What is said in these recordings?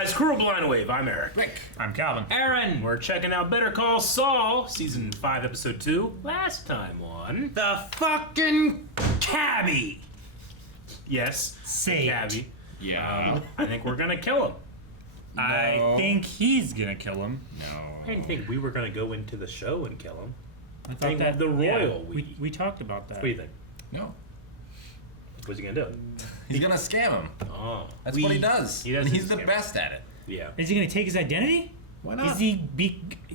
guys, Crew Blind Wave. I'm Eric. Rick. I'm Calvin. Aaron. We're checking out Better Call Saul, Season 5, Episode 2. Last time on... The fucking cabbie. Yes, Say the it. cabbie. Yeah. I think we're gonna kill him. I think he's gonna kill him. No. I didn't think we were gonna go into the show and kill him. I think the royal we talked about that. What do you think? No. What's he gonna do? He's gonna scam him. Oh. That's what he does. He does And he's scam the him. best at it. Yeah. Is he gonna take his identity? Why not? Is he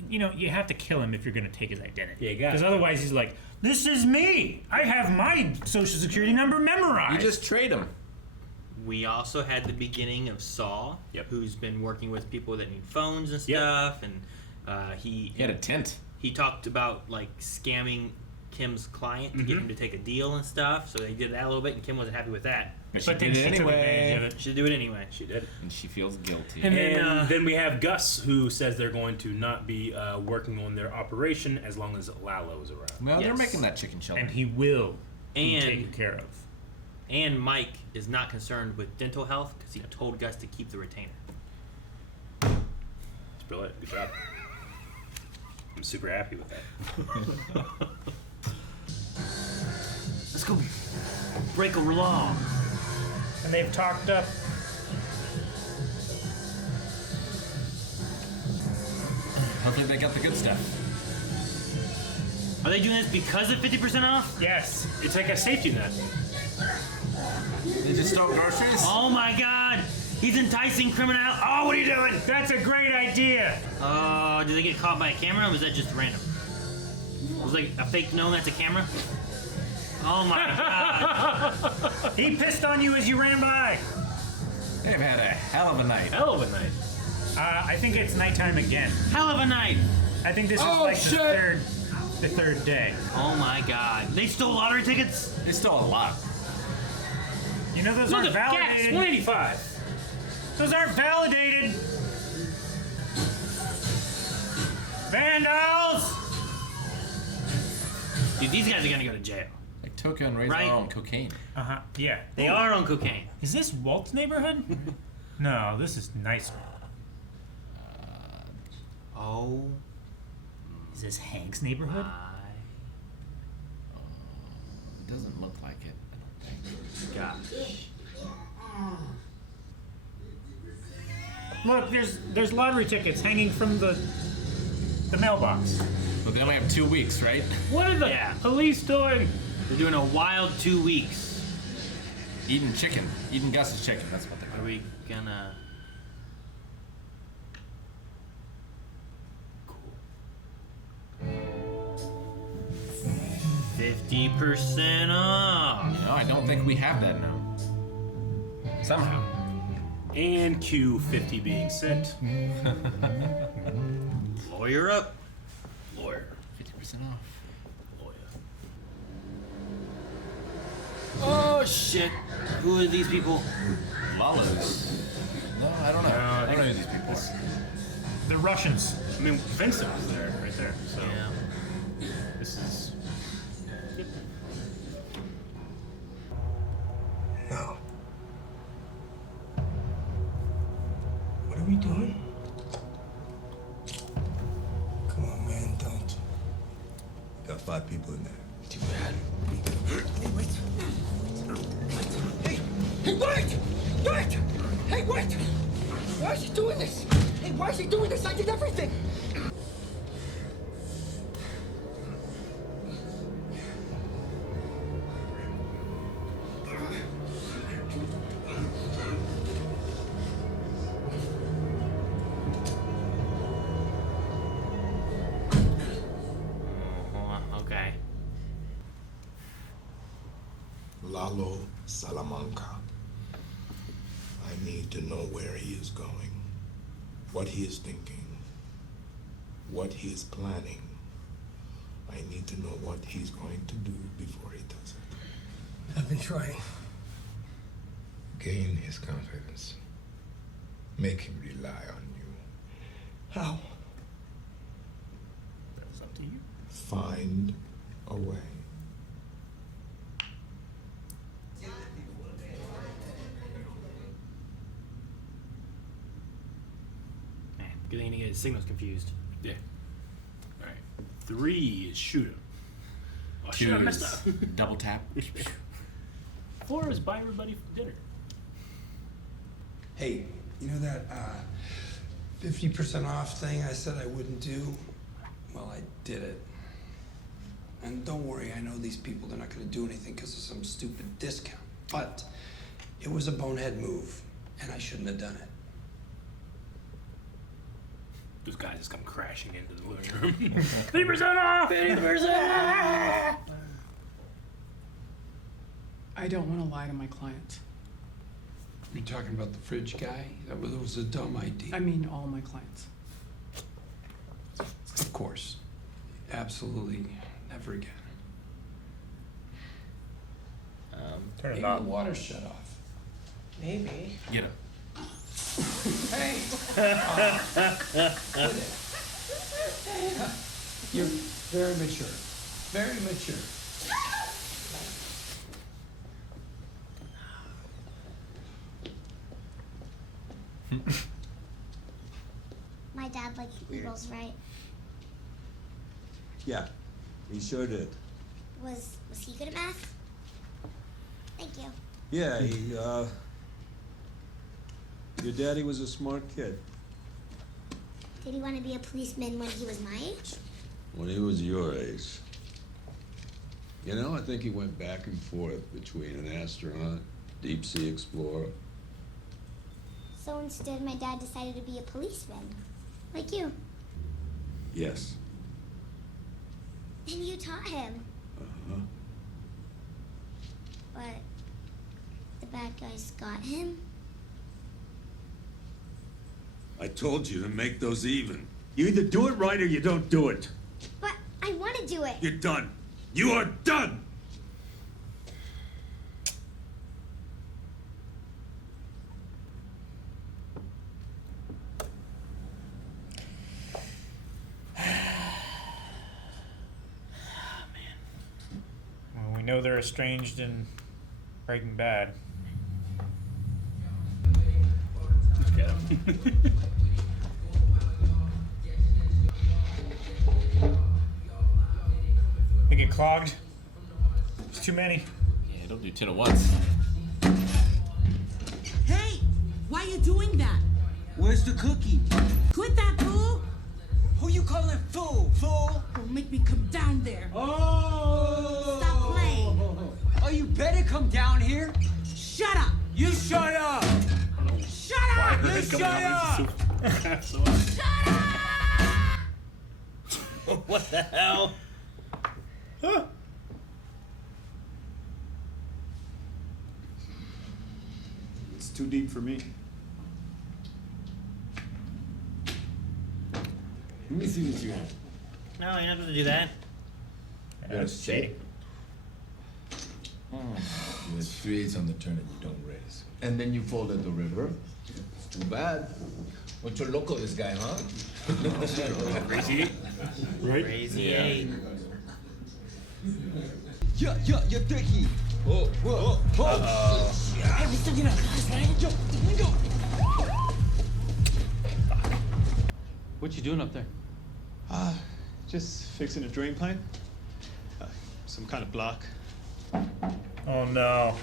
you have to kill him if you're gonna take his identity. Yeah, you got it. Because otherwise he's like, this is me. I have my social security number memorized. You just trade him. We also had the beginning of Saul, Yep. who's been working with people that need phones and Yep. stuff, and He had a tent. he talked about like scamming Kim's client to get him to take a deal and stuff. So they did that a little bit, and Kim wasn't happy with that. But she but then did she it took advantage anyway. of it. Should do it anyway. She did. And she feels guilty. And And then, then we have Gus, who says they're going to not be working on their operation as long as Lalo is around. well, they're Yes. making that chicken shelter. And he will be And- taken care of. And Mike is not concerned with dental health because he told Gus to keep the retainer. It's brilliant. Good job. I'm super happy with that. Let's go break a law. And they've talked up. Hopefully they got the good stuff. Are they doing this because of 50% off? Yes. It's like a safety net. They just stole groceries? Oh my god! He's enticing criminal. Oh, what are you doing? That's a great idea. Did they get caught by a camera or was that just random? Was like a fake known that's a camera? Oh my god. He pissed on you as you ran by. They've had a hell of a night. Hell of a night. I think it's nighttime again. Hell of a night. I think this is Oh, like shit. the third day. Oh my god. They stole lottery tickets? They stole a lot. You know those Look aren't at gas, validated. 185. Those aren't validated. Vandals! Dude, these guys are gonna go to jail. Like Tokyo and raised Right. their own cocaine. Uh-huh. Yeah. They are on cocaine. Is this Walt's neighborhood? No, this is nicer. Oh Is this Hank's neighborhood? my It doesn't look like it, I don't think. gosh. Look, there's lottery tickets hanging from the mailbox. But they only have 2 weeks, right? What are the Yeah. police doing? They're doing a wild 2 weeks. Eating chicken. Eating Gus's chicken. That's what they Are call it. we gonna... 50% off. No, I don't think we have that now. Somehow. And Q50 being sent. Lawyer up. Lawyer. 50% off. Lawyer. Oh shit. Who are these people? Lalo's. No, I don't know. I don't know who these people are. The Russians. I mean, Vincent was there, right there. So Yeah. this is. No. What are we doing? Come on, man, don't. Got 5 people in there. Too bad. Hey, wait. Hey, wait! Wait! Hey, wait! Why is he doing this? Hey, why is he doing this? I did everything! Okay. Lalo Salamanca. I need to know where he is going, what he is thinking, what he is planning. I need to know what he's going to do before he does it. I've been trying. Gain his confidence. Make him rely on you. How? That's up to you. Find a way. Good thing he get his signals confused. Yeah. All right. 3 is shoot him. Oh, 2 shit, I messed is up. double tap. 4 is buy everybody dinner. Hey, you know that 50% off thing I said I wouldn't do? Well, I did it. And don't worry, I know these people, they're not gonna do anything because of some stupid discount. But it was a bonehead move, and I shouldn't have done it. Those guys just come crashing into the living room. 50% off! 50% off! I don't want to lie to my clients. You're talking about the fridge guy? That was a dumb idea. I mean all my clients. Of course. Absolutely never again. Turn Maybe it the on. water shut off. Maybe. Get him. Hey! Quit it. You're very mature. Very mature. My dad likes eagles, right? Yeah, he sure did. Was he good at math? Thank you. Yeah, your daddy was a smart kid. Did he want to be a policeman when he was my age? When he was your age. You know, I think he went back and forth between an astronaut, deep sea explorer. So instead, my dad decided to be a policeman, like you. Yes. And you taught him. Uh-huh. But the bad guys got him. I told you to make those even. You either do it right or you don't do it. But I want to do it. You're done. You are done! Well, we know they're estranged in Breaking Bad. Get him. They get clogged. There's too many. Yeah, don't do 10 at once. Hey, why you doing that? Where's the cookie? Quit that, fool! Who you calling fool, fool? Don't make me come down there. Oh! Stop playing. Oh, you better come down here. Shut up! You shut up! Shut up! You shut up! Shut up! What the hell? It's too deep for me. Let me see what you have. No, you're not gonna do that. That's shady. There's 3 8s on the turn that you don't raise. And then you fold at the river. It's too bad. Mucho loco, this guy, huh? Crazy 8. Right? Crazy 8. Yeah, Dickie. Oh, Whoa, whoa. Hey, we still get our guys, right? Yo. What you doing up there? Just fixing a drain pipe. Some kind of block. Oh no.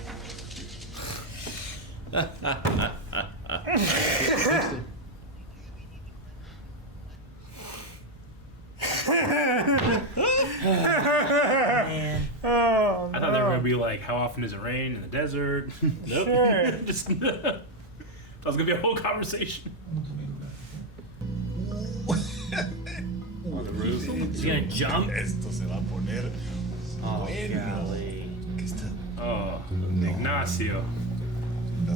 Man. Oh, I thought they were going to be like, how often does it rain in the desert? Nope. Sure. Just, that was going to be a whole conversation. on the roof. He's gonna jump? Esto se va a poner Oh, bueno. golly. ¿Qué está? Oh, Ignacio. No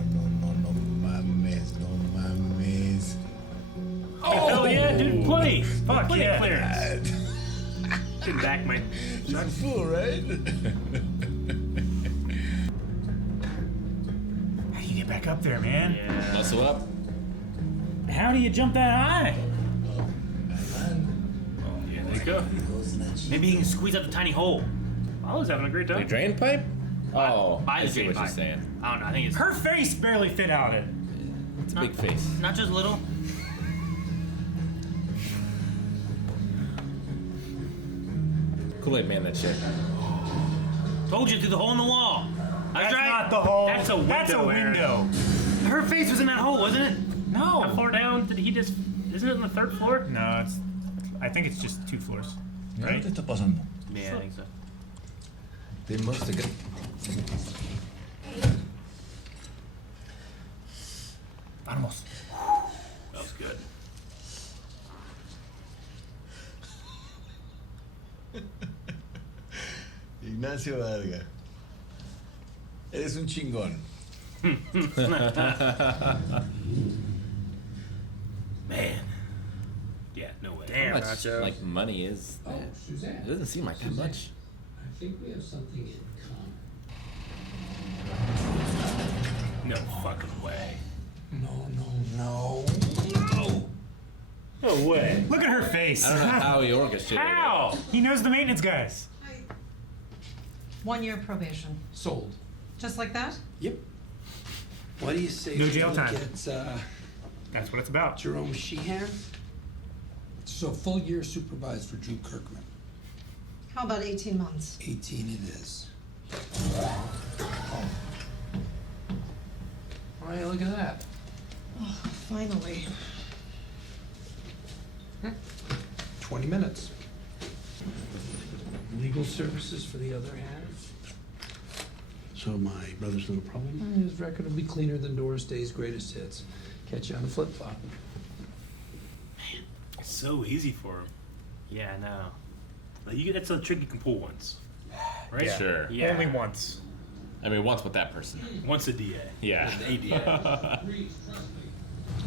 mames, no mames. Oh, hell yeah, dude, play. Fuck Play yeah. clearance. Get back, my. Not full, right? How do you get back up there, man? Yeah. Muscle up. How do you jump that high? Yeah, there you go. Maybe he can squeeze out the tiny hole. I was having a great The time. drain pipe? Oh, By I the see drain what you're pipe. saying. I don't know. I think it's Her face barely fit out it. It's a big face. not just little. Kool-Aid Man, that shit. Told you through the hole in the wall. I was That's right. not the hole. That's a window, That's a Aaron. window. Her face was in that hole, wasn't it? No. How far down did he just? Isn't it on the third floor? No, it's. I think it's just 2 floors. ¿Qué está pasando? Yeah, I think so. They must have got. Vamos. That was good. Ignacio Vargas. Eres un chingón. Man. Yeah, no way. How much like money is that? Suzanne. It doesn't seem like that much. I think we have something in common. No fucking way. No. No way. Look at her face. I don't know how he orchestrated it. How? He knows the maintenance guys. 1 year probation. Sold. Just like that? Yep. What do you say? No we jail look time. at, That's what it's about. Jerome Sheehan. So full year supervised for Drew Kirkman. How about 18 months? 18 it is. Oh, yeah, look at that. Oh, finally. 20 minutes. Legal services for the other half. So my brother's little problem? His record will be cleaner than Doris Day's greatest hits. Catch you on the flip-flop. It's so easy for him. Yeah, I know. Like, that's a trick you can pull once. Right? Yeah. Sure. Yeah. Only once. I mean, once with that person. Once a DA. Yeah. An ADA.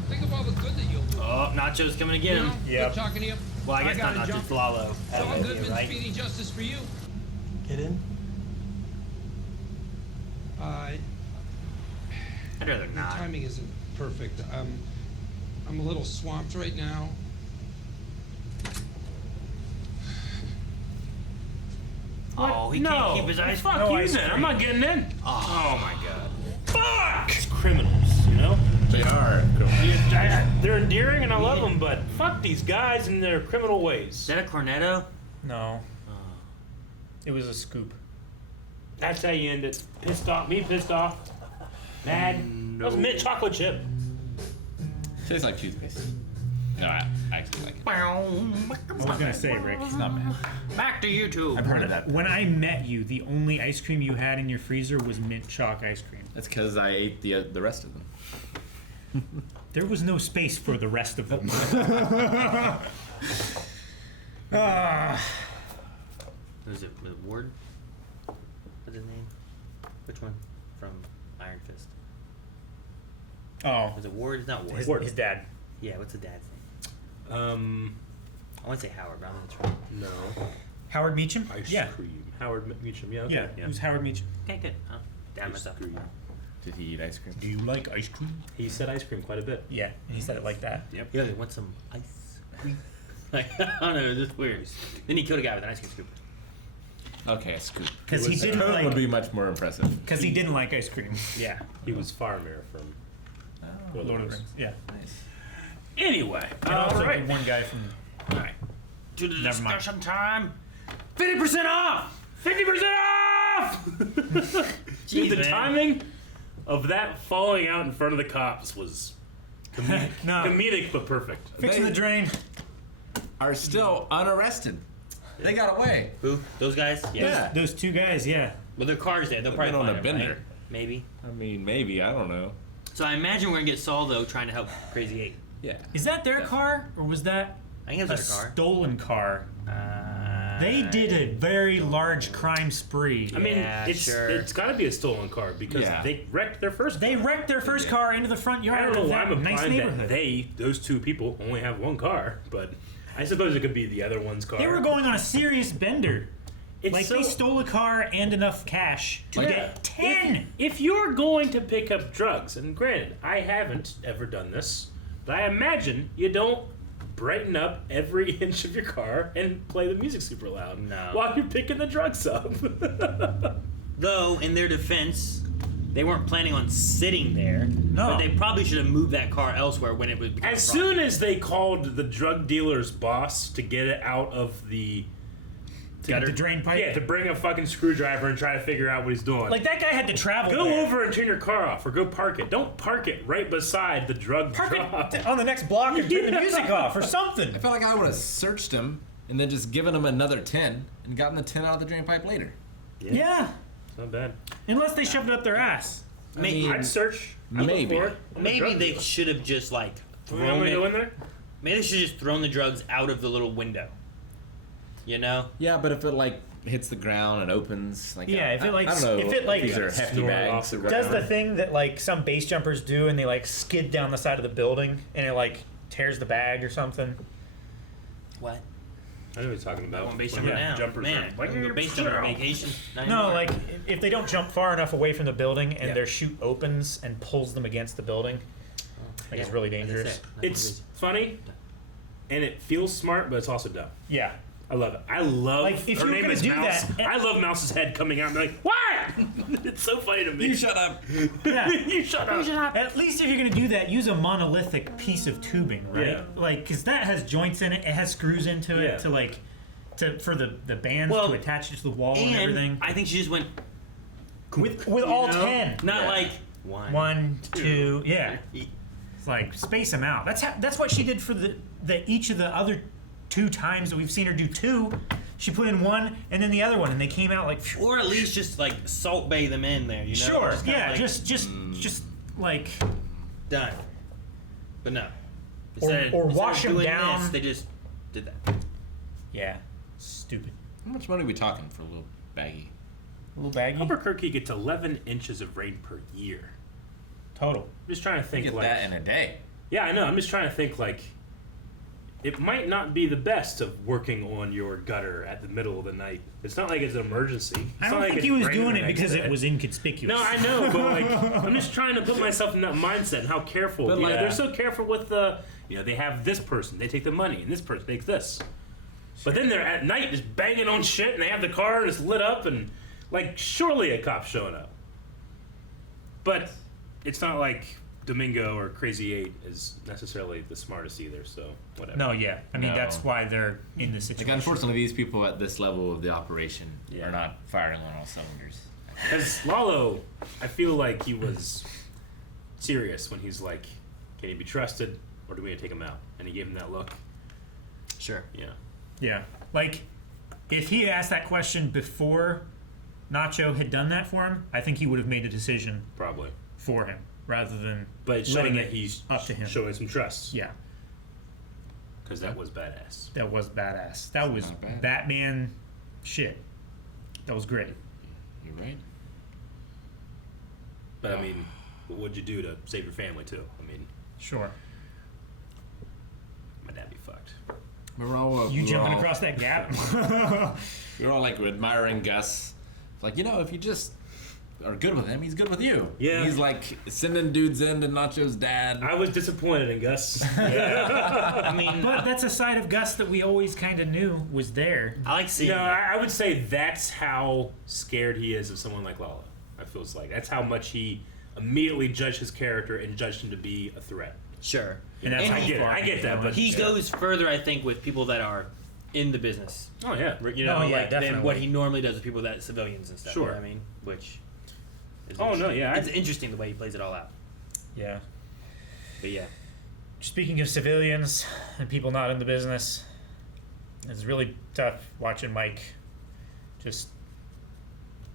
Think of all the good that you'll do. Oh, Nacho's coming to get him. Good talking to you. Well, I guess gotta not Nacho, jump. it's Lalo. Out of Saul idea, Goodman's right? speedy justice for you. Get in. I'd rather The not. timing isn't perfect. I'm a little swamped right now. Oh, he no. can't keep his eyes. Fuck No you ice then. I'm cream. not getting in. Oh my god. Fuck! It's criminals, you know? They are. They're endearing and I love them, but fuck these guys and their criminal Is ways. that a cornetto? No. It was a scoop. That's how you end it. Pissed off. Me pissed off. Mad. That was mint chocolate chip. Tastes like toothpaste. No, I actually like it. I was gonna say, Rick. It's not bad. Back to YouTube. I've heard of that. When I met you, the only ice cream you had in your freezer was mint chalk ice cream. That's because I ate the rest of them. There was no space for the rest of them. Was it Ward? What's his name? Which one? From Iron Fist. Oh, Was it Ward? It's not Ward. his dad. Yeah, what's the dad's name? I want to say Howard, but I'm not sure. No. Howard Meacham? Ice Yeah. cream. Howard Meacham. Yeah. Okay. Yeah, it was Howard Meacham. Okay, good. Huh? Damn Ice myself. cream. Did he eat ice cream? Do you like ice cream? He said ice cream quite a bit. Yeah, and he said it like that. Yep. Yeah, they want some ice cream. Like, I don't know, it's just weird. Then he killed a guy with an ice cream scoop. Okay, a scoop. Because he didn't That would be like. much more impressive. Because he didn't like ice cream. Yeah. He was Faramir from Lord of the Rings. Yeah. Anyway. And also the Alright. one guy from. Alright. To the Never mind. discussion time. 50% off! 50% off! Dude, the man. timing of that falling out in front of the cops was comedic. No. Comedic but perfect. Fixing the drain. Are still unarrested. They got away. Who? Those guys? Yeah. Those two guys, yeah. Well, their car's there. They'll They've probably been on find a them, right? bender. Maybe. I mean, maybe. I don't know. So I imagine we're gonna get Saul though trying to help Crazy 8. Yeah. Is that their car, or was that I think a it's their car. stolen car? They did a very large crime spree. I mean, Yeah, sure. it's got to be a stolen car because Yeah. they wrecked their first. They wrecked their first car into the front I yard don't know of why that I'm nice implying neighborhood. that those two people, only have one car, but I suppose it could be the other one's car. They were going on a serious bender. It's Like, so- they stole a car and enough cash to Yeah. get 10! If you're going to pick up drugs, and granted, I haven't ever done this, but I imagine you don't brighten up every inch of your car and play the music super loud No. while you're picking the drugs up. Though, in their defense, they weren't planning on sitting there. No. But they probably should have moved that car elsewhere when it was. As soon as they called the drug dealer's boss to get it out of the get the drain pipe. Yeah, to bring a fucking screwdriver and try to figure out what he's doing. Like, that guy had to travel Go there. over and turn your car off, or go park it. Don't park it right beside the drug Park drop. it on the next block and turn the music off or something. I felt like I would have searched him and then just given him another 10 and gotten the 10 out of the drain pipe later. Yeah. It's not bad. Unless they shoved it up their ass. I'd search. I'd look for it. I'm a Maybe drug they dealer. should have just like You thrown want me it. to go in there? Maybe they should have just thrown the drugs out of the little window. You know? Yeah, but if it like hits the ground and opens, like Yeah, if it like I don't know, if it like these are hefty snort bags. off the or ground. does the whatever. thing that like some base jumpers do and they like skid down the side of the building and it like tears the bag or something. What? I know what he's talking about. Going base When jumping the now. jumpers Man, are like, I'm going base jumping on vacation. Not No, anymore. like if they don't jump far enough away from the building and Yeah. their chute opens and pulls them against the building, like it's really dangerous. It's funny, and it feels smart, but it's also dumb. Yeah. I love it. I love Like, if her you were name gonna is do Mouse. that- I love Mouse's head coming out and be like, what? It's so funny to me. You shut up. Yeah. You shut up. At least if you're gonna do that, use a monolithic piece of tubing, right? Yeah. Like, cause that has joints in it. It has screws into it Yeah. to like, for the bands Well, to attach it to the wall and, and everything. I think she just went With all know? 10. Not Yeah. like 1, 2, yeah. It's like space them out. That's what she did for the each of the other 2 times that we've seen her do 2. She put in 1 and then the other one, and they came out like. Or at least just like salt bay them in there, you know? Sure, Just kinda yeah, like, just like. done. But no. Or Instead wash of 'em doing down. This, they just did that. Yeah, stupid. How much money are we talking for a little baggie? A little baggy. Albuquerque gets 11 inches of rain per year. Total. I'm just trying to think Get like. that in a day. Yeah, I know. I'm just trying to think like. It might not be the best of working on your gutter at the middle of the night. It's not like it's an emergency. It's I not don't like think it's he was raining doing the it next because day. it was inconspicuous. No, I know, but like, I'm just trying to put myself in that mindset and how careful. But You know, like- they're so careful with the. They have this person, they take the money, and this person takes this. But then they're at night just banging on shit, and they have the car and it's lit up, and like, surely a cop's showing up. But it's not like Domingo or Crazy 8 is necessarily the smartest either, so whatever. No, yeah. I mean, No. that's why they're in this situation. Like, unfortunately, these people at this level of the operation are not firing on all cylinders. As Lalo, I feel like he was serious when he's like, can he be trusted, or do we need to take him out? And he gave him that look. Sure. Yeah. Yeah. Like, if he had asked that question before Nacho had done that for him, I think he would have made a decision Probably. for him rather than But it's showing letting that it he's up to him. showing some trust. Yeah, Because that was badass. that was badass. That was Not bad. Batman shit. That was great. You're right. But I mean, what would you do to save your family too? I mean, Sure. my dad be fucked. We were all You we were jumping all- across that gap? We were all like admiring Gus. Like, if you just are good with him, he's good with you. Yeah. He's like sending dudes in to Nacho's dad. I was disappointed in Gus. I mean, But that's a side of Gus that we always kind of knew was there. I like seeing No, I would say that's how scared he is of someone like Lalo. I feels like that's how much he immediately judged his character and judged him to be a threat. Sure. And that's And how he- far I get that, but He goes further, I think, with people that are in the business. Oh yeah. You know, Oh, yeah, like than definitely. what he normally does with people that civilians and stuff. Sure. You know what I mean? Which. Is Oh, no, interesting. yeah, It's interesting the way he plays it all out. Yeah. But yeah. Speaking of civilians and people not in the business, it's really tough watching Mike just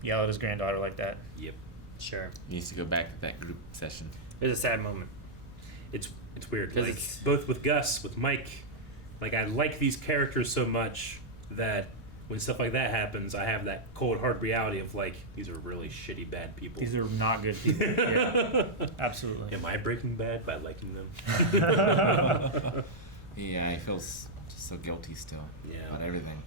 yell at his granddaughter like that. Yep. Sure. He needs to go back to that group session. It's a sad moment. It's weird. 'Cause Like it's- both with Gus, with Mike, like I like these characters so much that when stuff like that happens, I have that cold hard reality of like these are really shitty bad people. These are not good people. Yeah, absolutely. Am I Breaking Bad by liking them? Yeah, he feels just so guilty still Yeah. about everything.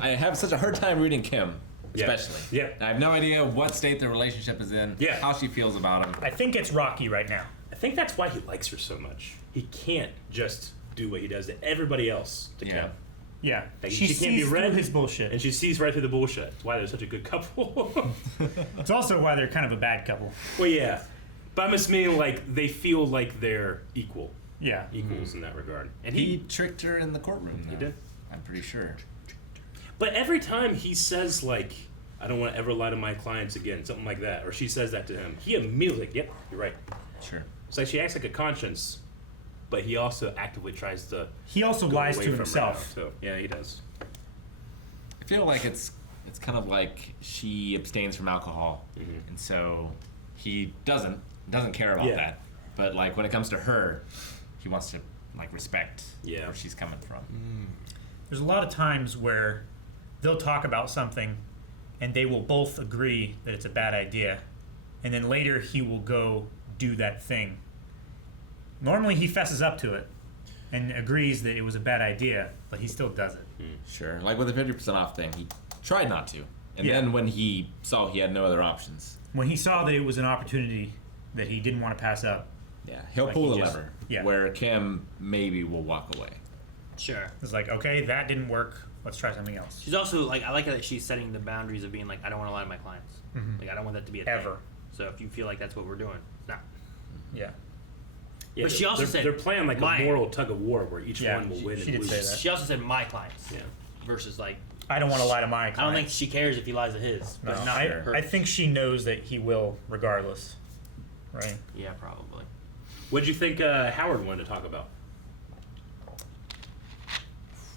I have such a hard time reading Kim, Yeah. especially. Yeah. I have no idea what state their relationship is in, Yeah. how she feels about him. I think it's rocky right now. I think that's why he likes her so much. He can't just do what he does to everybody else to Yeah. Kim. Yeah. Like, she she can't be sees read. through his bullshit. And she sees right through the bullshit. That's why they're such a good couple. It's also why they're kind of a bad couple. Well, yeah. But I'm just meaning like they feel like they're equals Yeah. in that regard. And He tricked her in the courtroom. He though. did. I'm pretty sure. But every time he says, like, I don't want to ever lie to my clients again, something like that, or she says that to him, he immediately, yep, you're right. Sure. It's like she acts like a conscience, but he also actively tries to. He also go lies away to from her himself. now, so yeah, he does. I feel like it's kind of like she abstains from alcohol, and so he doesn't care about that. But like when it comes to her, he wants to like respect where she's coming from. There's a lot of times where they'll talk about something and they will both agree that it's a bad idea, and then later he will go do that thing. Normally he fesses up to it and agrees that it was a bad idea, but he still does it. Sure. Like with the 50% off thing, he tried not to. And then when he saw he had no other options. When he saw that it was an opportunity that he didn't want to pass up. Yeah, he'll like pull the he just- lever. Yeah. Where Kim maybe will walk away. Sure. It's like, okay, that didn't work. Let's try something else. She's also like, I like that she's setting the boundaries of being like, I don't want to lie to my clients. Like, I don't want that to be a thing. Ever. So if you feel like that's what we're doing, no. Yeah. Yeah, But she also said they're playing like my- a moral tug of war where each one will win she and did lose. say that. She also said my clients. Yeah. Versus like, I don't want to lie to my client. I don't think she cares if he lies to his, No, but not her. I think she knows that he will regardless. Right? Yeah, probably. What did you think Howard wanted to talk about?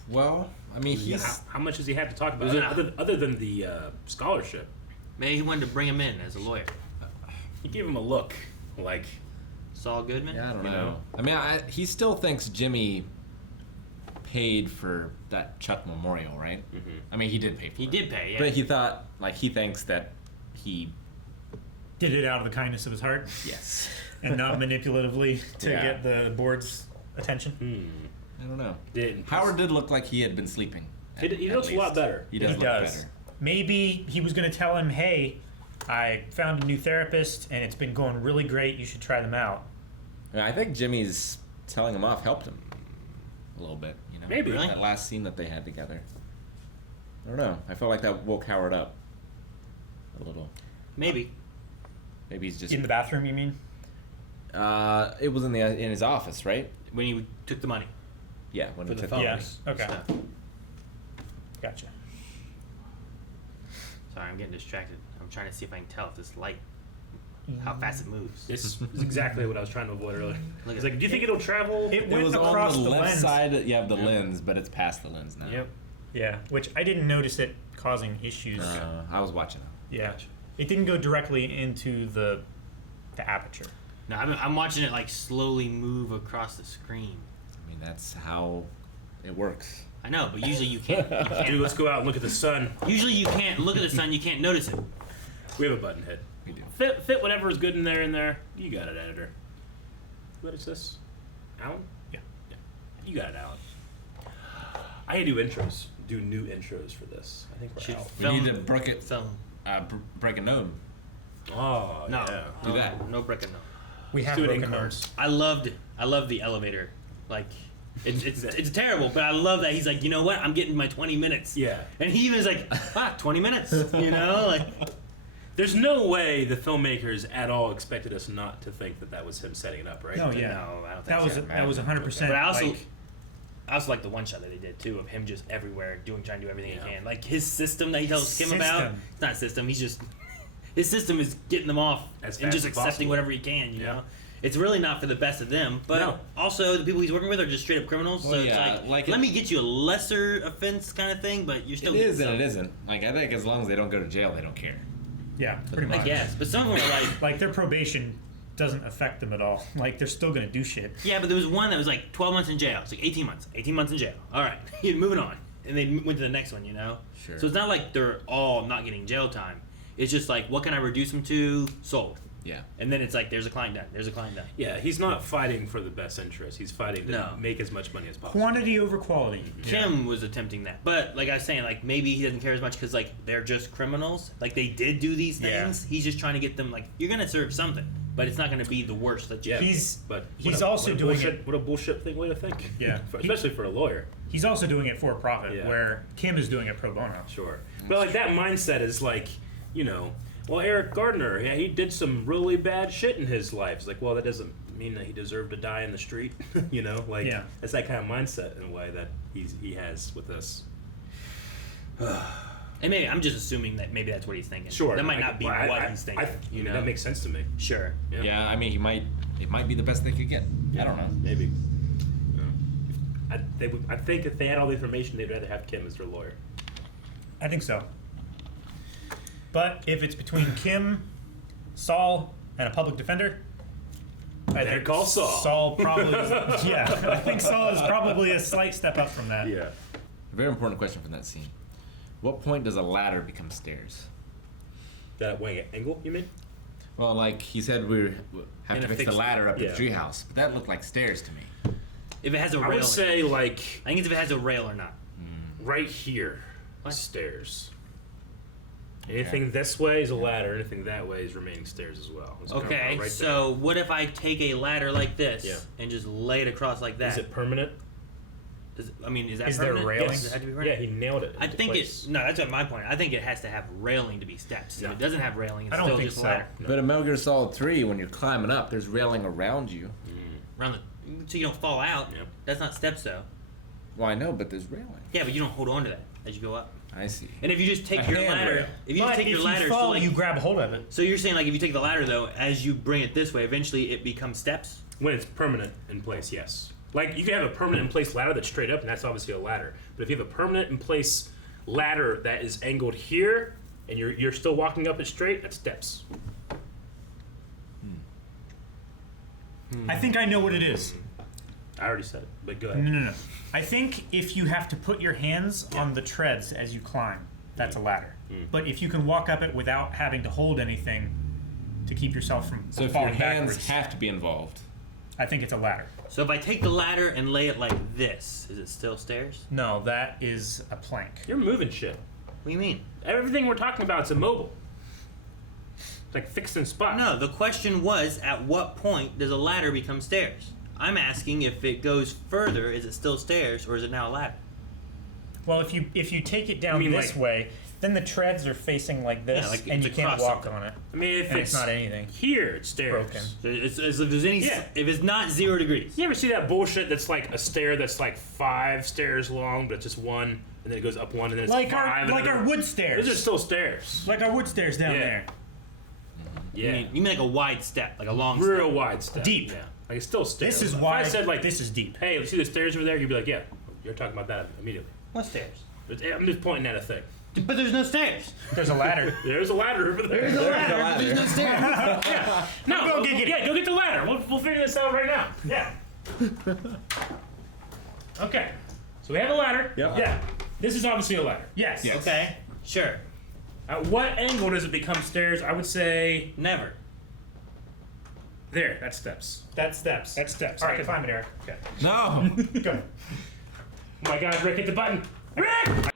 Well, I mean, how much does he have to talk about Was it- other than the scholarship? Maybe he wanted to bring him in as a lawyer. He gave him a look, like Saul Goodman. Yeah, I don't You know. know? I mean, he still thinks Jimmy paid for that Chuck memorial, right? I mean, he did pay for it. He did pay, yeah. But he thought, like, he thinks that he... Did it out of the kindness of his heart. Yes. And not manipulatively to Yeah. get the board's attention. I don't know. Did Howard did look like he had been sleeping. He looks a lot better. He does look better. Maybe he was going to tell him, hey, I found a new therapist and it's been going really great. You should try them out. Yeah, I think Jimmy's telling him off helped him a little bit. You know, Maybe. that last scene that they had together. I don't know. I felt like that woke Howard up a little. Maybe. Maybe he's just In the bathroom, you mean? It was in his office, right? When he took the money. Yeah, when For he the took phones. Yeah, okay. Stuff. Gotcha. Sorry, I'm getting distracted. I'm trying to see if I can tell if this light, how fast it moves. This is exactly what I was trying to avoid earlier. Look It's at like, do you think it'll travel? It It went was across on the the left lens. side. You have the lens, but it's past the lens now. Yep. Yeah, which I didn't notice it causing issues. I was watching it. Yeah. It didn't go directly into the aperture. No, I'm watching it like slowly move across the screen. I mean, that's how it works. I know, but usually you can't. You can't. Dude, let's go out and look at the sun. Usually you can't look at the sun. You can't notice it. We have a button hit. We do. Fit whatever is good in there. You got it, editor. What is this? Alan? Yeah. You got it, Alan. I do intros. Do new intros for this. I think we're Should out. We need to break it. Film. Break a node. Oh, No, yeah. Do that. No breaking no. We have do it in broken cards. notes. I love the elevator. Like, it's terrible, but I love that he's like, you know what? I'm getting my 20 minutes. Yeah. And he even is like, 20 minutes. You know, like. There's no way the filmmakers at all expected us not to think that was him setting it up, right? No, yeah. No, I don't think That was so. that was 100%. But I like, also like the one shot that they did too of him just everywhere trying to do everything he can. Like his system that he tells Kim about. System. It's not system. He's just his system is getting them off As and fast just as accepting possible. whatever he can. You Yeah. know, it's really not for the best of them. But No. also the people he's working with are just straight up criminals. Well, so yeah, it's like let it- me get you a lesser offense kind of thing, but you're still It is getting and it some. isn't. Like, I think as long as they don't go to jail, they don't care. yeah, pretty I much. guess, but some of them are like. Like their probation doesn't affect them at all. Like they're still gonna do shit. Yeah, but there was one that was like 12 months in jail. It's like 18 months. 18 months in jail. All right, moving on. And they went to the next one, you know? Sure. So it's not like they're all not getting jail time. It's just like, what can I reduce them to? Sold. Yeah. And then it's like, there's a client done. There's a client done. Yeah, he's not fighting for the best interest. He's fighting to No. make as much money as possible. Quantity over quality. Kim was attempting that. But like I was saying, like maybe he doesn't care as much because like they're just criminals. Like they did do these things. He's just trying to get them like, you're going to serve something. But it's not going to be the worst that you Yeah, He's but he's what a- also what a doing bullshit, it. What a bullshit thing way to think. Yeah. Especially for a lawyer. He's also doing it for profit, Yeah. where Kim is doing it pro bono. Sure. But like that mindset is like, you know, well, Eric Gardner, yeah, he did some really bad shit in his life. It's like, well, that doesn't mean that he deserved to die in the street. You know, like Yeah. it's that kind of mindset in a way that he has with this. And maybe I'm just assuming that maybe that's what he's thinking. Sure. That might not be what he's thinking. You know, that makes sense to me. Sure. Yeah, I mean, it might be the best they could get. I don't know. Maybe. I think if they had all the information, they'd rather have Kim as their lawyer. I think so. But if it's between Kim, Saul, and a public defender, I think call Saul. Saul probably is, yeah, I think Saul is probably a slight step up from that. Yeah. A very important question from that scene. What point does a ladder become stairs? That way angle, you mean? Well, like he said, we have to fix the ladder up yeah. at the treehouse, but that looked like stairs to me. If it has a rail. I would say like I think it's if it has a rail or not. right here, What? stairs. Anything this way is a ladder. Anything that way is remaining stairs as well. It's kind of Okay, right so what if I take a ladder like this Yeah. and just lay it across like there. that? Is it permanent? Is that Is there permanent? railing? Does it have to be Yeah, permanent? he nailed it. I into think place. no. That's my point. I think it has to have railing to be steps. No. If it doesn't have railing, it's I don't still think just so. a ladder. But in Metal Gear Solid 3, when you're climbing up, there's railing around you. Around so you don't fall out. Yep. That's not steps though. Well, I know, but there's railing. Yeah, but you don't hold on to that as you go up. I see. And if you just take A your handrail. ladder, if you But just take if your ladder, you fall, so, like, you grab hold of it. so you're saying like if you take the ladder though, as you bring it this way, eventually it becomes steps. When it's permanent in place, yes. Like you can have a permanent in place ladder that's straight up, and that's obviously a ladder. But if you have a permanent in place ladder that is angled here, and you're still walking up it straight, that's steps. I think I know what it is. I already said it, but go ahead. No. I think if you have to put your hands on the treads as you climb, that's a ladder. But if you can walk up it without having to hold anything to keep yourself from So if your falling hands backwards, have to be involved. I think it's a ladder. So if I take the ladder and lay it like this, is it still stairs? No, that is a plank. You're moving shit. What do you mean? Everything we're talking about is immobile. It's like fixed in spot. No, the question was at what point does a ladder become stairs? I'm asking if it goes further, is it still stairs or is it now a ladder? Well, if you take it down mean, this like- way, then the treads are facing like this, Yeah, like and you it's can't across walk something. on it. I mean, if And it's not anything. here, it's stairs. Broken. So it's if there's any, Yeah. if it's not 0 degrees. You ever see that bullshit that's like a stair that's like 5 stairs long, but it's just one, and then it goes up one, and then it's Like 5. our and like then our wood stairs. Those are still stairs. Like our wood stairs down Yeah. there. Yeah. You mean like a wide step, like a long Real step. wide step. Deep. Yeah. Like it's still stairs. This is If wide. I said like, this is deep. hey, see the stairs over there? You'd be like, yeah, you're talking about that immediately. What stairs? But I'm just pointing at a thing. But there's no stairs. There's a ladder. There's a ladder over there. There's no stairs. Yeah. No, Go get it. yeah, go get the ladder. We'll figure this out right now. Yeah. Okay. So we have a ladder. Yep. Yeah. This is obviously a ladder. Yes. Yes. Okay, sure. At what angle does it become stairs? I would say Never. there. That's steps. That's steps. That's steps. All right, Okay. climb it, Eric. Okay. No! Go. Oh my God, Rick, hit the button. Rick!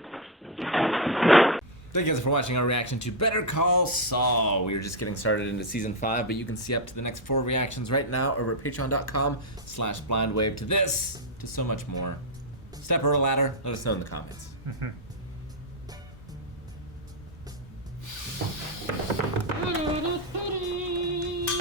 Thank you guys for watching our reaction to Better Call Saul. We are just getting started into season 5, but you can see up to the next 4 reactions right now over at patreon.com/blindwave to this, to so much more. Step or a ladder? Let us know in the comments.